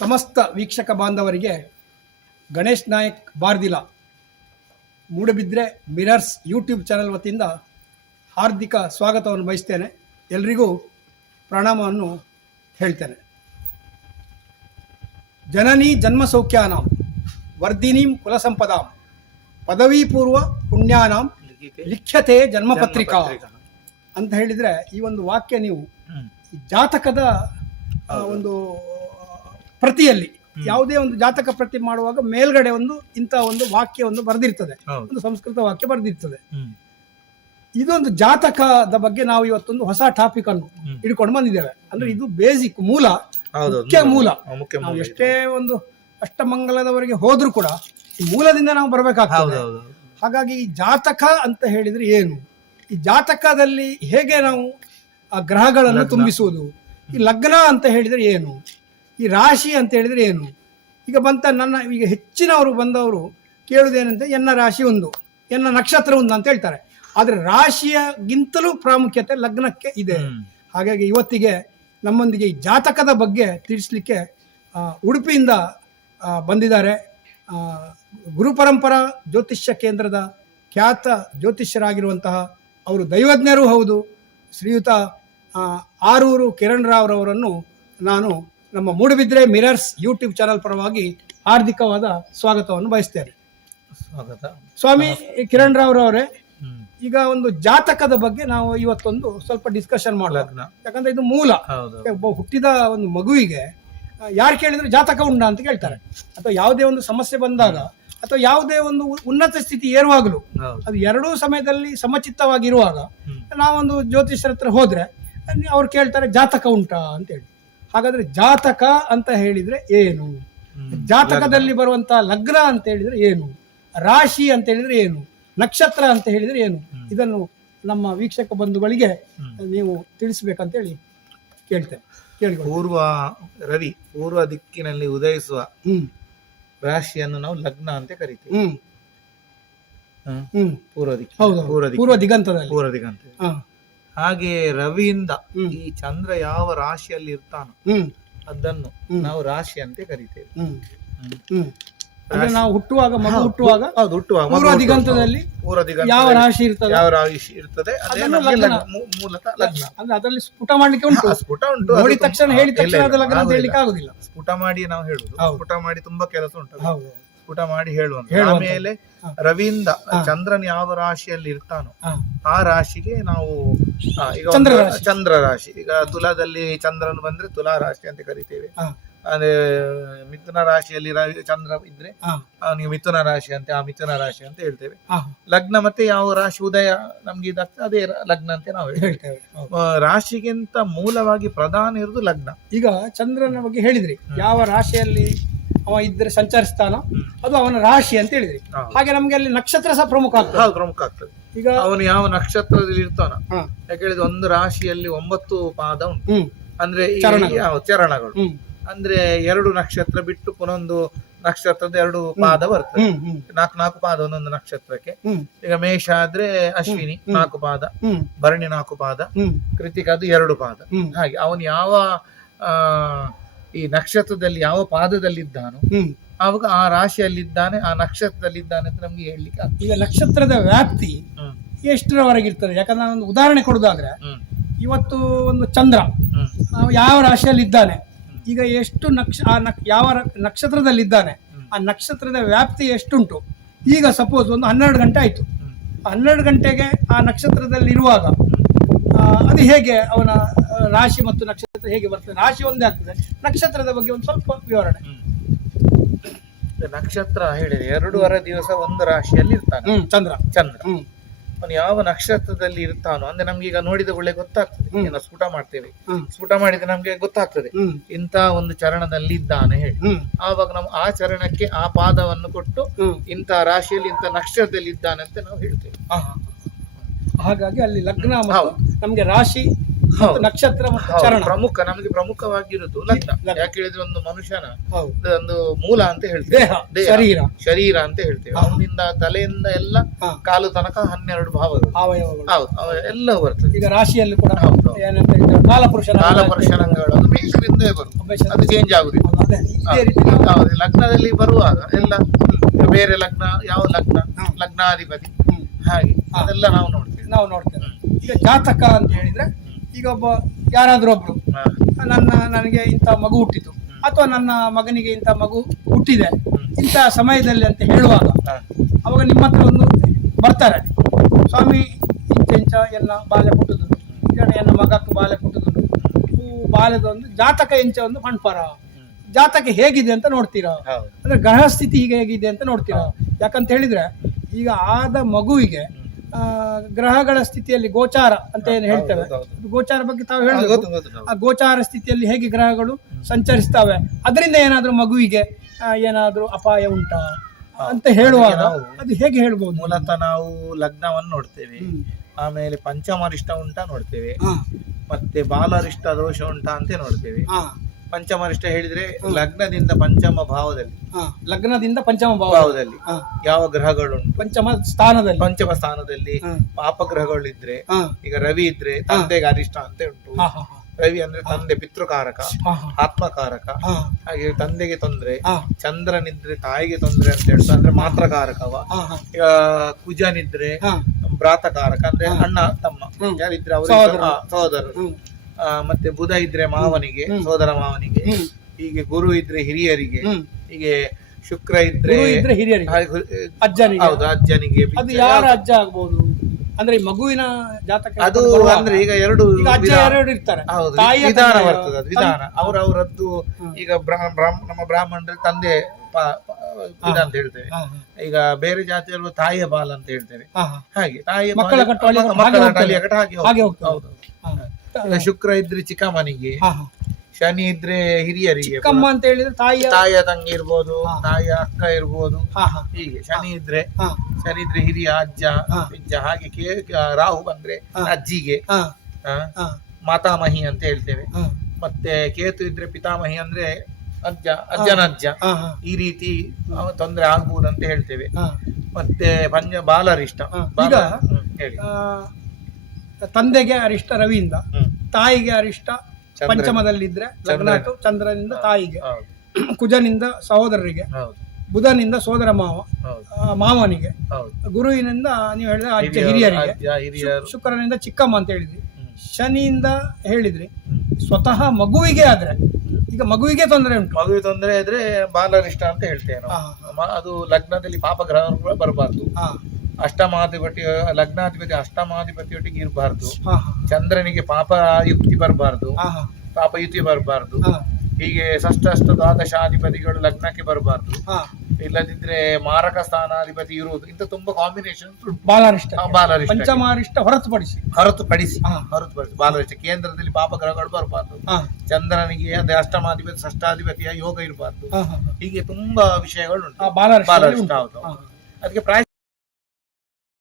ಸಮಸ್ತ ವೀಕ್ಷಕ ಬಾಂಧವರಿಗೆ Ganesh Nayak Bardila Moodbidri mirrors YouTube channel ವತಿಯಿಂದ ಹಾರ್ದಿಕ ಸ್ವಾಗತವನ್ನು ಬಯಸ್ತೇನೆ. ಎಲ್ರಿಗೂ ಪ್ರಣಾಮವನ್ನು ಹೇಳ್ತೇನೆ. ಜನನೀ ಜನ್ಮ ಸೌಖ್ಯಾನಾಂ ವರ್ಧಿನೀಂ ಕುಲಸಂಪದಾಂ ಪದವಿ ಪೂರ್ವ ಪುಣ್ಯಾನಾಂ ಲಿಖ್ಯತೆ ಜನ್ಮಪತ್ರಿಕಾ ಅಂತ ಹೇಳಿದರೆ, ಈ ಒಂದು ವಾಕ್ಯ ನೀವು ಜಾತಕದ ಒಂದು ಪ್ರತಿಯಲ್ಲಿ ಯಾವುದೇ ಒಂದು ಜಾತಕ ಪ್ರತಿ ಮಾಡುವಾಗ ಮೇಲ್ಗಡೆ ಒಂದು ಇಂಥ ಒಂದು ವಾಕ್ಯ ಒಂದು ಬರೆದಿರ್ತದೆ, ಒಂದು ಸಂಸ್ಕೃತ ವಾಕ್ಯ ಬರೆದಿರ್ತದೆ. ಇದೊಂದು ಜಾತಕದ ಬಗ್ಗೆ ನಾವು ಇವತ್ತೊಂದು ಹೊಸ ಟಾಪಿಕ್ ಅನ್ನು ಹಿಡ್ಕೊಂಡು ಬಂದಿದ್ದೇವೆ. ಅಂದ್ರೆ ಇದು ಬೇಸಿಕ್ ಮೂಲ, ಮುಖ್ಯ ಮೂಲ. ನಾವು ಎಷ್ಟೇ ಒಂದು ಅಷ್ಟಮಂಗಲದವರೆಗೆ ಹೋದ್ರೂ ಕೂಡ ಈ ಮೂಲದಿಂದ ನಾವು ಬರಬೇಕಾಗ್ತದೆ. ಹಾಗಾಗಿ ಈ ಜಾತಕ ಅಂತ ಹೇಳಿದ್ರೆ ಏನು, ಈ ಜಾತಕದಲ್ಲಿ ಹೇಗೆ ನಾವು ಆ ಗ್ರಹಗಳನ್ನು ತುಂಬಿಸುವುದು, ಈ ಲಗ್ನ ಅಂತ ಹೇಳಿದ್ರೆ ಏನು, ಈ ರಾಶಿ ಅಂತ ಹೇಳಿದ್ರೆ ಏನು. ಈಗ ಈಗ ಹೆಚ್ಚಿನವರು ಬಂದವರು ಕೇಳುವುದೇನಂತೆ, ಎನ್ನ ರಾಶಿ ಒಂದು, ಎನ್ನ ನಕ್ಷತ್ರ ಒಂದು ಅಂತ ಹೇಳ್ತಾರೆ. ಆದರೆ ರಾಶಿಯಗಿಂತಲೂ ಪ್ರಾಮುಖ್ಯತೆ ಲಗ್ನಕ್ಕೆ ಇದೆ. ಹಾಗಾಗಿ ಇವತ್ತಿಗೆ ನಮ್ಮೊಂದಿಗೆ ಈ ಜಾತಕದ ಬಗ್ಗೆ ತಿಳಿಸ್ಲಿಕ್ಕೆ ಉಡುಪಿಯಿಂದ ಬಂದಿದ್ದಾರೆ ಗುರುಪರಂಪರಾ ಜ್ಯೋತಿಷ್ಯ ಕೇಂದ್ರದ ಖ್ಯಾತ ಜ್ಯೋತಿಷ್ಯರಾಗಿರುವಂತಹ ಅವರು ದೈವಜ್ಞರೂ ಹೌದು ಶ್ರೀಯುತ ಆರೂರು ಕಿರಣ್ ರಾವ್ರವರನ್ನು ನಾನು ನಮ್ಮ ಮೂಡಬಿದ್ರೆ ಮಿರರ್ಸ್ ಯೂಟ್ಯೂಬ್ ಚಾನಲ್ ಪರವಾಗಿ ಹಾರ್ದಿಕವಾದ ಸ್ವಾಗತವನ್ನು ಬಯಸ್ತೇನೆ. ಸ್ವಾಗತ ಸ್ವಾಮಿ ಕಿರಣ್ ರಾವ್ರವರೇ, ಈಗ ಒಂದು ಜಾತಕದ ಬಗ್ಗೆ ನಾವು ಇವತ್ತೊಂದು ಸ್ವಲ್ಪ ಡಿಸ್ಕಷನ್ ಮಾಡೋಣ. ಯಾಕಂದ್ರೆ ಇದು ಮೂಲ. ಹುಟ್ಟಿದ ಒಂದು ಮಗುವಿಗೆ ಯಾರು ಕೇಳಿದ್ರು ಜಾತಕ ಉಂಡ ಅಂತ ಕೇಳ್ತಾರೆ, ಅಥವಾ ಯಾವುದೇ ಒಂದು ಸಮಸ್ಯೆ ಬಂದಾಗ ಅಥವಾ ಯಾವುದೇ ಒಂದು ಉನ್ನತ ಸ್ಥಿತಿ ಏರುವಾಗಲೂ ಅದು ಎರಡೂ ಸಮಯದಲ್ಲಿ ಸಮಚಿತ್ತವಾಗಿರುವಾಗ ನಾವೊಂದು ಜ್ಯೋತಿಷ್ಯರ ಹತ್ರ ಹೋದ್ರೆ ಅವ್ರು ಕೇಳ್ತಾರೆ ಜಾತಕ ಉಂಟಾ ಅಂತ ಹೇಳಿ. ಹಾಗಾದ್ರೆ ಜಾತಕ ಅಂತ ಹೇಳಿದ್ರೆ ಏನು, ಜಾತಕದಲ್ಲಿ ಬರುವಂತ ಲಗ್ನ ಅಂತ ಹೇಳಿದ್ರೆ ಏನು, ರಾಶಿ ಅಂತ ಹೇಳಿದ್ರೆ ಏನು, ನಕ್ಷತ್ರ ಅಂತ ಹೇಳಿದ್ರೆ ಏನು, ಇದನ್ನು ನಮ್ಮ ವೀಕ್ಷಕ ಬಂಧುಗಳಿಗೆ ನೀವು ತಿಳಿಸ್ಬೇಕಂತ ಹೇಳಿ ಕೇಳ್ತೇನೆ. ಪೂರ್ವ ದಿಕ್ಕಿನಲ್ಲಿ ಉದಯಿಸುವ ರಾಶಿಯನ್ನು ನಾವು ಲಗ್ನ ಅಂತ ಕರಿತೀವಿ. ಪೂರ್ವ ದಿಗಂತದಲ್ಲಿ. ಹಾಗೆ ರವಿಯಿಂದ ಈ ಚಂದ್ರ ಯಾವ ರಾಶಿಯಲ್ಲಿ ಇರ್ತಾನೋ ಅದನ್ನು ನಾವು ರಾಶಿ ಅಂತ ಕರಿತೇವೆ. ಅಂದ್ರೆ ನಾವು ಹುಟ್ಟುವಾಗ ಮಗು ಹುಟ್ಟುವಾಗ ಪೂರ್ವ ದಿಗಂತದಲ್ಲಿ ಯಾವ ರಾಶಿ ಇರ್ತದೆ ಮೂಲತಃ ಲಗ್ನ. ಅಂದ್ರೆ ಅದರಲ್ಲಿ ಸ್ಫುಟ ಮಾಡ್ಲಿಕ್ಕೆ ಉಂಟು. ಸ್ಫುಟ ಉಂಟು, ನೋಡಿದ ತಕ್ಷಣ ಹೇಳಿದ ತಕ್ಷಣ ಅದು ಲಗ್ನ ಅಂತ ಹೇಳಲಿಕ್ಕೆ ಆಗುದಿಲ್ಲ. ಸ್ಫುಟ ಮಾಡಿ ನಾವು ಹೇಳುದು, ಸ್ಫುಟ ಮಾಡಿ ತುಂಬಾ ಕೆಲಸ ಉಂಟು, ಸ್ಫುಟ ಮಾಡಿ ಹೇಳುವಂತ. ಆಮೇಲೆ ರವಿಯಿಂದ ಚಂದ್ರನ್ ಯಾವ ರಾಶಿಯಲ್ಲಿ ಇರ್ತಾನೋ ಆ ರಾಶಿಗೆ ನಾವು ಈಗ ಚಂದ್ರ ರಾಶಿ, ಈಗ ತುಲಾದಲ್ಲಿ ಚಂದ್ರನ್ ಬಂದ್ರೆ ತುಲಾ ರಾಶಿ ಅಂತ ಕರಿತೇವೆ. ಅದೇ ಮಿಥುನ ರಾಶಿಯಲ್ಲಿ ಚಂದ್ರ ಇದ್ರೆ ನೀವು ಮಿಥುನ ರಾಶಿ ಅಂತ, ಆ ಮಿಥುನ ರಾಶಿ ಅಂತ ಹೇಳ್ತೇವೆ. ಲಗ್ನ ಮತ್ತೆ ಯಾವ ರಾಶಿ ಉದಯ ನಮ್ಗೆ ಇದಾಗ್ತದೆ ಅದೇ ಲಗ್ನ ಅಂತ ನಾವು ಹೇಳ್ತೇವೆ. ರಾಶಿಗಿಂತ ಮೂಲವಾಗಿ ಪ್ರಧಾನ ಇರುವುದು ಲಗ್ನ. ಈಗ ಚಂದ್ರನ ಬಗ್ಗೆ ಹೇಳಿದ್ರಿ, ಯಾವ ರಾಶಿಯಲ್ಲಿ ಅವ ಇದ್ರೆ ಸಂಚರಿಸ್ತಾನೋ ಅದು ಅವನ ರಾಶಿ ಅಂತ ಹೇಳಿದ್ರಿ. ಹಾಗೆ ನಮ್ಗೆ ಅಲ್ಲಿ ನಕ್ಷತ್ರ ಸಹ ಪ್ರಮುಖ ಆಗ್ತದೆ. ಈಗ ಅವನು ಯಾವ ನಕ್ಷತ್ರದಲ್ಲಿ ಇರ್ತಾನ, ಯಾಕೆ ಹೇಳಿದ್ರೆ ಒಂದು ರಾಶಿಯಲ್ಲಿ 9 ಪಾದ ಉಂಟು, ಅಂದ್ರೆ ಚರಣಗಳು. ಅಂದ್ರೆ 2 ನಕ್ಷತ್ರ ಬಿಟ್ಟು ಪುನೊಂದು ನಕ್ಷತ್ರದ 2 ಪಾದ ಬರ್ತದೆ, 4 ಪಾದ ಒಂದೊಂದು ನಕ್ಷತ್ರಕ್ಕೆ. ಈಗ ಮೇಷ ಆದ್ರೆ ಅಶ್ವಿನಿ 4 ಪಾದ, ಭರಣಿ 4 ಪಾದ, ಕೃತಿಕ ಅದು 2 ಪಾದ. ಹಾಗೆ ಅವನು ಯಾವ ಈ ನಕ್ಷತ್ರದಲ್ಲಿ ಯಾವ ಪಾದದಲ್ಲಿದ್ದಾನೋ ಆವಾಗ ಆ ರಾಶಿಯಲ್ಲಿದ್ದಾನೆ, ಆ ನಕ್ಷತ್ರದಲ್ಲಿದ್ದಾನೆ ಅಂತ ನಮ್ಗೆ ಹೇಳಲಿಕ್ಕೆ ಆಗ್ತದೆ. ಈಗ ನಕ್ಷತ್ರದ ವ್ಯಾಪ್ತಿ ಎಷ್ಟರವರೆಗಿರ್ತದೆ? ಯಾಕಂದ್ರೆ ನಾನು ಒಂದು ಉದಾಹರಣೆ ಕೊಡುದಾದ್ರೆ, ಇವತ್ತು ಒಂದು ಚಂದ್ರ ಯಾವ ರಾಶಿಯಲ್ಲಿ ಇದ್ದಾನೆ, ಈಗ ಎಷ್ಟು ಯಾವ ನಕ್ಷತ್ರದಲ್ಲಿದ್ದಾನೆ, ಆ ನಕ್ಷತ್ರದ ವ್ಯಾಪ್ತಿ ಎಷ್ಟುಂಟು. ಈಗ ಸಪೋಸ್ ಒಂದು 12 ಗಂಟೆ ಆಯ್ತು, 12 ಗಂಟೆಗೆ ಆ ನಕ್ಷತ್ರದಲ್ಲಿ ಇರುವಾಗ ಅದು ಹೇಗೆ ಅವನ ರಾಶಿ ಮತ್ತು ನಕ್ಷತ್ರ ಹೇಗೆ ಬರ್ತದೆ? ರಾಶಿ ಒಂದೇ ಆಗ್ತದೆ, ನಕ್ಷತ್ರದ ಬಗ್ಗೆ ಒಂದು ಸ್ವಲ್ಪ ವಿವರಣೆ. ನಕ್ಷತ್ರ ಹೇಳಿದ್ರೆ 2.5 ದಿವಸ ಒಂದು ರಾಶಿಯಲ್ಲಿ ಇರ್ತಾನೆ ಚಂದ್ರ. ಅವನು ಯಾವ ನಕ್ಷತ್ರದಲ್ಲಿ ಇರ್ತಾನೋ ಅಂದ್ರೆ ನಮ್ಗೆ ಈಗ ನೋಡಿದ ಒಳ್ಳೆ ಗೊತ್ತಾಗ್ತದೆ. ಏನೋ ಸ್ಫುಟ ಮಾಡ್ತೇವೆ, ಸ್ಫುಟ ಮಾಡಿದ್ರೆ ನಮ್ಗೆ ಗೊತ್ತಾಗ್ತದೆ ಇಂತ ಒಂದು ಚರಣದಲ್ಲಿ ಇದ್ದಾನೆ ಹೇಳಿ. ಆವಾಗ ನಾವು ಆ ಚರಣಕ್ಕೆ ಆ ಪಾದವನ್ನು ಕೊಟ್ಟು ಇಂತ ರಾಶಿಯಲ್ಲಿ ಇಂತ ನಕ್ಷತ್ರದಲ್ಲಿ ಇದ್ದಾನೆ ಅಂತ ನಾವು ಹೇಳ್ತೇವೆ. ಹಾಗಾಗಿ ಅಲ್ಲಿ ಲಗ್ನ ನಮ್ಗೆ ರಾಶಿ ನಕ್ಷತ್ರ ಚರಣ ಪ್ರಮುಖ, ನಮಗೆ ಪ್ರಮುಖವಾಗಿರುವುದು ಲಗ್ನ. ಯಾಕೆ ಹೇಳಿದ್ರೆ ಒಂದು ಮನುಷ್ಯನ ಒಂದು ಮೂಲ ಅಂತ ಹೇಳ್ತೇವೆ, ಶರೀರ ಅಂತ ಹೇಳ್ತೇವೆ. ಅವನಿಂದ ತಲೆಯಿಂದ ಎಲ್ಲ ಕಾಲು ತನಕ 12 ಭಾವಗಳು ಎಲ್ಲವೂ ಬರ್ತದೆ. ಈಗ ರಾಶಿಯಲ್ಲಿ ಕೂಡ ಕಾಲಪುರುಷ ಅಂಗಗಳು ಅದು ಮೇಷದಿಂದಲೇ ಬರುತ್ತೆ, ಅದು ಚೇಂಜ್ ಆಗುದಿಲ್ಲ. ಇದೇ ರೀತಿ ಹೌದು, ಲಗ್ನದಲ್ಲಿ ಬರುವಾಗ ಎಲ್ಲ ಬೇರೆ ಲಗ್ನ, ಯಾವ ಲಗ್ನ, ಲಗ್ನಾಧಿಪತಿ, ಹಾಗೆ ಅದೆಲ್ಲ ನಾವು ನೋಡ್ತೇವೆ. ಈಗ ಜಾತಕ ಅಂತ ಹೇಳಿದ್ರೆ, ಈಗ ಒಬ್ಬ ಯಾರಾದ್ರೂ ಒಬ್ರು ನನಗೆ ಇಂಥ ಮಗು ಹುಟ್ಟಿತು, ಅಥವಾ ನನ್ನ ಮಗನಿಗೆ ಇಂಥ ಮಗು ಹುಟ್ಟಿದೆ ಇಂಥ ಸಮಯದಲ್ಲಿ ಅಂತ ಹೇಳುವಾಗ, ಅವಾಗ ನಿಮ್ಮ ಹತ್ರ ಒಂದು ಬರ್ತಾರೆ, ಸ್ವಾಮಿ ಇಂಚ ಎನ್ನ ಬಾಲ್ಯ ಪುಟ್ಟದುಂಟು, ಎನ್ನ ಮಗಕ್ಕೆ ಬಾಲ್ಯ ಪುಟ್ಟದುಂಟು, ಬಾಲ್ಯದೊಂದು ಜಾತಕ ಇಂಚ ಒಂದು ಮಣ್ಪರ, ಜಾತಕ ಹೇಗಿದೆ ಅಂತ ನೋಡ್ತೀರಾ, ಅಂದ್ರೆ ಗ್ರಹ ಸ್ಥಿತಿ ಹೀಗೆ ಹೇಗಿದೆ ಅಂತ ನೋಡ್ತೀರಾ. ಯಾಕಂತ ಹೇಳಿದ್ರೆ ಈಗ ಆದ ಮಗುವಿಗೆ ಗ್ರಹಗಳ ಸ್ಥಿತಿಯಲ್ಲಿ ಗೋಚಾರ ಅಂತ ಏನು ಹೇಳ್ತೇವೆ, ಗೋಚಾರ ಬಗ್ಗೆ ತಾವು ಹೇಳಬೇಕು. ಆ ಗೋಚಾರ ಸ್ಥಿತಿಯಲ್ಲಿ ಹೇಗೆ ಗ್ರಹಗಳು ಸಂಚರಿಸ್ತವೆ, ಅದರಿಂದ ಏನಾದ್ರೂ ಮಗುವಿಗೆ ಏನಾದ್ರೂ ಅಪಾಯ ಉಂಟಾ ಅಂತ ಹೇಳುವಾಗ ಅದು ಹೇಗೆ ಹೇಳ್ಬೋದು? ಮೂಲತಃ ನಾವು ಲಗ್ನವನ್ನು ನೋಡ್ತೇವೆ, ಆಮೇಲೆ ಪಂಚಮರಿಷ್ಟ ಉಂಟಾ ನೋಡ್ತೇವೆ, ಮತ್ತೆ ಬಾಲರಿಷ್ಟ ದೋಷ ಉಂಟಾ ಅಂತ ನೋಡ್ತೇವೆ. ಪಂಚಮರಿಷ್ಟ ಹೇಳಿದ್ರೆ ಲಗ್ನದಿಂದ ಪಂಚಮ ಭಾವದಲ್ಲಿ ಯಾವ ಗ್ರಹಗಳುಂಟು, ಪಂಚಮ ಸ್ಥಾನದಲ್ಲಿ ಪಾಪ ಗ್ರಹಗಳಿದ್ರೆ, ಈಗ ರವಿ ಇದ್ರೆ ತಂದೆಗೆ ಅರಿಷ್ಟ ಅಂತ ಉಂಟು. ರವಿ ಅಂದ್ರೆ ತಂದೆ ಪಿತೃಕಾರಕ, ಆತ್ಮಕಾರಕ, ಹಾಗೆ ತಂದೆಗೆ ತೊಂದ್ರೆ. ಚಂದ್ರನಿದ್ರೆ ತಾಯಿಗೆ ತೊಂದ್ರೆ ಅಂತ ಹೇಳ್ತಾರೆ, ಅಂದ್ರೆ ಮಾತ್ರಕಾರಕವ. ಈಗ ಕುಜನಿದ್ರೆ ಭ್ರಾತಕಾರಕ, ಅಂದ್ರೆ ಅಣ್ಣ ತಮ್ಮ ಯಾರಿದ್ರೆ ಅವರು ಸಹೋದರರು. ಮತ್ತೆ ಬುಧ ಇದ್ರೆ ಮಾವನಿಗೆ, ಸೋದರ ಮಾವನಿಗೆ. ಹೀಗೆ ಗುರು ಇದ್ರೆ ಹಿರಿಯರಿಗೆ, ಹೀಗೆ ಶುಕ್ರ ಇದ್ರೆ ಹಿರಿಯರಿಗೆ, ಹೌದು ಅಜ್ಜನಿಗೆ. ಅದು ಯಾರ ಅಜ್ಜ ಆಗ್ಬಹುದು ಅಂದ್ರೆ ಮಗುವಿನ ಜಾತಕ ಅದು ಅಂದ್ರೆ ಈಗ ಎರಡು ಇರ್ತಾರೆ. ಹೌದು, ವಿಧಾನ ಬರ್ತದೆ, ವಿಧಾನ ಅವರದ್ದು. ಈಗ ನಮ್ಮ ಬ್ರಾಹ್ಮಣರಲ್ಲಿ ತಂದೆ ಇದು ಅಂತ ಹೇಳ್ತೇವೆ. ಈಗ ಬೇರೆ ಜಾತಿಯವರು ತಾಯಿಯ ಬಾಲ ಅಂತ ಹೇಳ್ತೇವೆ. ಹಾಗೆ ತಾಯಿಯ ಮಕ್ಕಳ ಹಾಗೆ ಹೌದು. ಈಗ ಶುಕ್ರ ಇದ್ರೆ ಚಿಕ್ಕಮ್ಮನಿಗೆ, ಶನಿ ಇದ್ರೆ ಹಿರಿಯರಿಗೆ, ಅಂತ ಹೇಳಿದ್ರೆ ತಾಯಿಯ ತಂಗಿ ಇರ್ಬೋದು, ತಾಯಿಯ ಅಕ್ಕ ಇರ್ಬೋದು. ಹೀಗೆ ಶನಿ ಇದ್ರೆ ಹಿರಿಯ ಅಜ್ಜ ಅಜ್ಜ. ಹಾಗೆ ರಾಹು ಬಂದ್ರೆ ಅಜ್ಜಿಗೆ ಮಾತಾಮಹಿ ಅಂತ ಹೇಳ್ತೇವೆ. ಮತ್ತೆ ಕೇತು ಇದ್ರೆ ಪಿತಾಮಹಿ ಅಂದ್ರೆ ಅಜ್ಜನಜ್ಜ. ಈ ರೀತಿ ತೊಂದರೆ ಆಗ್ಬಹುದು ಅಂತ ಹೇಳ್ತೇವೆ. ಮತ್ತೆ ಬಾಲರಿಷ್ಟ ಹೇಳಿ. ತಂದೆಗೆ ಅರಿಷ್ಟ ರವಿಯಿಂದ, ತಾಯಿಗೆ ಅರಿಷ್ಟ ಪಂಚಮದಲ್ಲಿದ್ರೆ ಲಗ್ನಾಟು ಚಂದ್ರನಿಂದ ತಾಯಿಗೆ, ಕುಜನಿಂದ ಸಹೋದರರಿಗೆ, ಬುಧನಿಂದ ಸೋದರ ಮಾವನಿಗೆ, ಗುರುವಿನಿಂದ ನೀವು ಹೇಳಿದ್ರೆ ಅಜ್ಜ ಹಿರಿಯರಿಗೆ, ಶುಕ್ರನಿಂದ ಚಿಕ್ಕಮ್ಮ ಅಂತ ಹೇಳಿದ್ರಿ, ಶನಿಯಿಂದ ಹೇಳಿದ್ರಿ. ಸ್ವತಃ ಮಗುವಿಗೆ ಆದ್ರೆ, ಈಗ ಮಗುವಿಗೆ ತೊಂದರೆ ಉಂಟು, ಮಗುವಿಗೆ ತೊಂದರೆ ಇದ್ರೆ ಬಾಲರಿಷ್ಟ ಅಂತ ಹೇಳ್ತೇವೆ ನಾವು. ಅದು ಲಗ್ನದಲ್ಲಿ ಪಾಪ ಗ್ರಹಗಳು ಬರಬಾರ್ದು. ಅಷ್ಟಮಾಧಿಪತಿ ಲಗ್ನಾಧಿಪತಿ ಅಷ್ಟಮಾಧಿಪತಿಯೊಟ್ಟಿಗೆ ಇರಬಾರ್ದು. ಚಂದ್ರನಿಗೆ ಪಾಪ ಯುಕ್ತಿ ಬರಬಾರ್ದು, ಪಾಪಯುತಿ ಬರಬಾರ್ದು. ಹೀಗೆ ಷಷ್ಠ ದ್ವಾದಶಾಧಿಪತಿಗಳು ಲಗ್ನಕ್ಕೆ ಬರಬಾರ್ದು. ಇಲ್ಲದಿದ್ರೆ ಮಾರಕ ಸ್ಥಾನಾಧಿಪತಿ ಇರುವುದು. ಇಂತ ತುಂಬಾ ಕಾಂಬಿನೇಷನ್ ಬಾಲರಿಷ್ಟ ಪಂಚಮಾರಿಷ್ಟ ಹೊರತುಪಡಿಸಿ ಬಾಲರಿಷ್ಟ. ಕೇಂದ್ರದಲ್ಲಿ ಪಾಪ ಗ್ರಹಗಳು ಬರಬಾರ್ದು. ಚಂದ್ರನಿಗೆ ಅದೇ ಅಷ್ಟಮಾಧಿಪತಿ ಷಷ್ಠಾಧಿಪತಿಯ ಯೋಗ ಇರಬಾರ್ದು. ಹೀಗೆ ತುಂಬಾ ವಿಷಯಗಳು ಉಂಟು ಬಾಲರಿಷ್ಟ. ಹೌದು, ಅದಕ್ಕೆ ಪ್ರಾಯ